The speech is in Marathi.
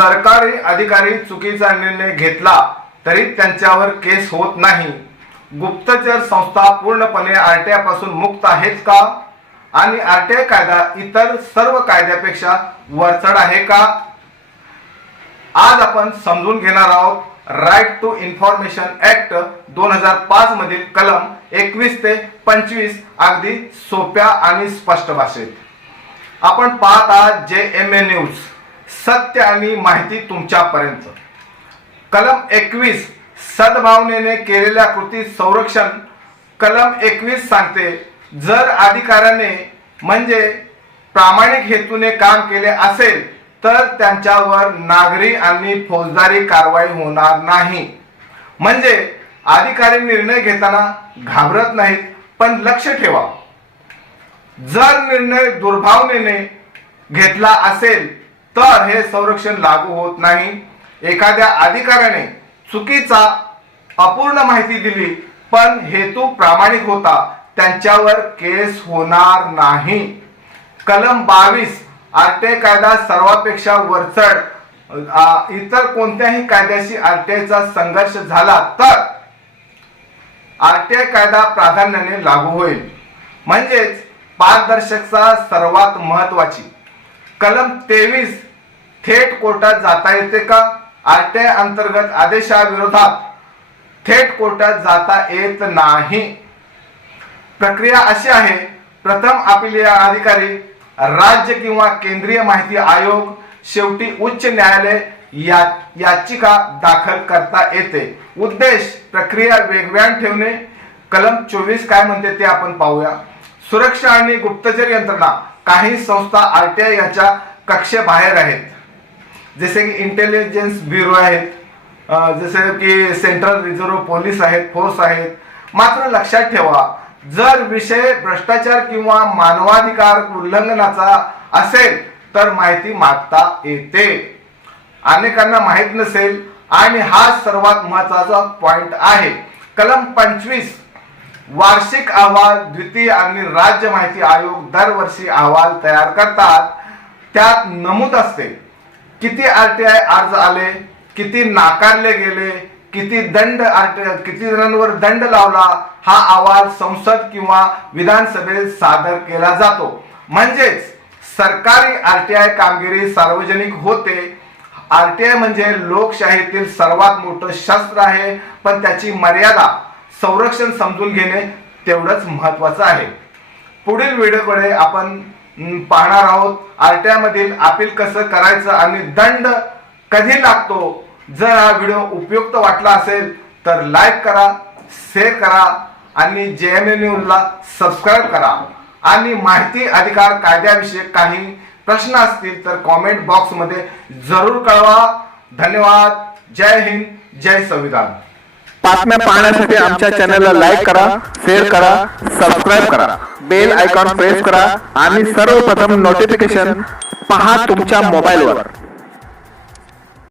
सरकारी अधिकारी चुकीचा निर्णय घेतला तरी त्यांच्यावर केस होत नाही। गुप्तचर संस्था पूर्णपणे आरटीआय पासून मुक्त आहेत का आणि आरटीआय कायदा इतर सर्व कायद्यापेक्षा वरचढ आहे का? आज आपण समजून घेणार आहोत राईट टू इन्फॉर्मेशन ऍक्ट 2005 मधील कलम 21 ते 25 अगदी सोप्या आणि स्पष्ट भाषेत। आपण पाहत आहात JMA न्यूज, सत्य आणि माहिती तुमच्यापर्यंत। कलम 21 सद्भावनेने केलेल्या कृती संरक्षण। कलम 21 सांगते, जर अधिकाऱ्याने म्हणजे प्रामाणिक हेतूने काम केले असेल तर त्यांच्यावर नागरी आणि फौजदारी कारवाई होणार नाही। म्हणजे अधिकारी निर्णय घेताना घाबरत नाहीत, पण लक्ष ठेवा, जर निर्णय दुर्भावनेने घेतला असेल तर हे संरक्षण लागू होत नाही। एखाद्या अधिकाऱ्याने चुकीचा अपूर्ण माहिती दिली पण हेतू प्रामाणिक होता, त्यांच्यावर केस होणार नाही। कलम 22 आरटीआय कायदा सर्वापेक्षा वरचढ। इतर कोणत्याही कायद्याशी आरटीआयचा संघर्ष झाला तर आरटीआय कायदा प्राधान्याने लागू होईल। म्हणजेच पारदर्शकता सर्वात महत्वाची। कलम 23 थेट कोर्टात जाता येते का? आरटीआय अंतर्गत आदेशाविरोधात थेट कोर्टात जाता येत नाही। प्रक्रिया अशी आहे, प्रथम अपील अधिकारी, राज्य किंवा केंद्रीय माहिती आयोग, शेवटी उच्च न्यायालय याचिका दाखल करता येते। उद्देश प्रक्रिया वेगवान ठेवणे। कलम 24 काय म्हणते ते आपण पाहूया। सुरक्षा आणि गुप्तचर यंत्रणा। काही संस्था आरटीआय याच्या कक्षेबाहेर आहेत, जसे की इंटेलिजन्स ब्युरो आहेत, जसे की सेंट्रल रिझर्व्ह पोलीस आहेत, फोर्स आहेत। मात्र लक्षात ठेवा, जर विषय भ्रष्टाचार किंवा मानवाधिकार उल्लंघनाचा असेल तर माहिती मागता येते। अनेकांना माहित नसेल आणि हा सर्वात महत्त्वाचा पॉइंट आहे। कलम 25 वार्षिक अहवाल। द्वितीय आणि राज्य माहिती आयोग दरवर्षी अहवाल तयार करतात। त्यात नमूद असते किती आरटीआय अर्ज आले, किती नाकारले गेले, किती जणांवर दंड लावला। हा अहवाल संसद किंवा विधानसभेत सादर केला जातो। म्हणजेच सरकारी आरटीआय कामगिरी सार्वजनिक होते। आरटीआय म्हणजे लोकशाहीतील सर्वात मोठं शस्त्र आहे, पण त्याची मर्यादा संरक्षण समजून घेणे तेवढंच महत्वाचं आहे। पुढील व्हिडिओकडे आपण पाहणार आहोत आरटीआय मधील अपील कसं करायचं आणि दंड कधी लागतो। जर हा व्हिडिओ उपयुक्त वाटला असेल तर लाईक करा, शेअर करा आणि JMA न्यूजला सबस्क्राईब करा। आणि माहिती अधिकार कायद्याविषयी काही प्रश्न असतील तर कमेंट बॉक्स मध्ये जरूर कळवा। धन्यवाद। जय हिंद, जय संविधान। बातम्या पाहण्यासाठी आमच्या चॅनलला लाईक करा, शेअर करा, सबस्क्राईब करा, बेल आयकॉन प्रेस करा आणि सर्वप्रथम नोटिफिकेशन पहा तुमच्या मोबाईलवर।